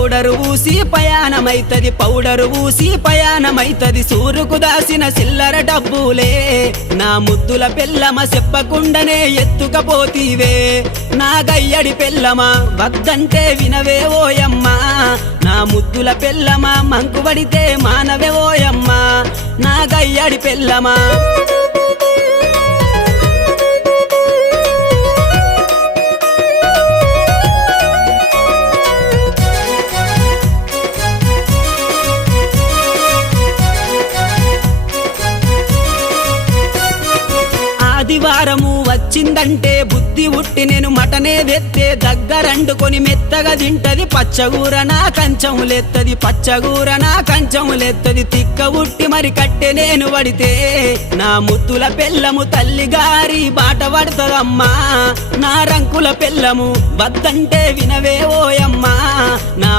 powder ఊసి పయానమైతది సూరుకు దాసిన సిల్లర డబ్బులే నా ముద్దుల పెళ్ళమ చెప్పకుండానే ఎత్తుకపోతీవే నా గయ్యడి పెళ్ళమ వద్దంటే వినవే ఓయమ్మా నా ముద్దుల పెళ్ళమ మంకుబడితే మానవే ఓయమ్మా నా గయ్యడి పెళ్ళమా ఆదివారము వచ్చిందంటే బుద్ధి ఉట్టి నేను మటనే తెత్తే దగ్గరండుకొని మెత్తగా తింటది పచ్చగూర నా కంచములెత్తది తిక్క ఉట్టి మరి కట్టె నేను పడితే నా ముద్దుల పెళ్ళము తల్లి గారి బాట పడతదమ్మా నా రంకుల పెళ్ళము వద్దంటే వినవే ఓయమ్మా నా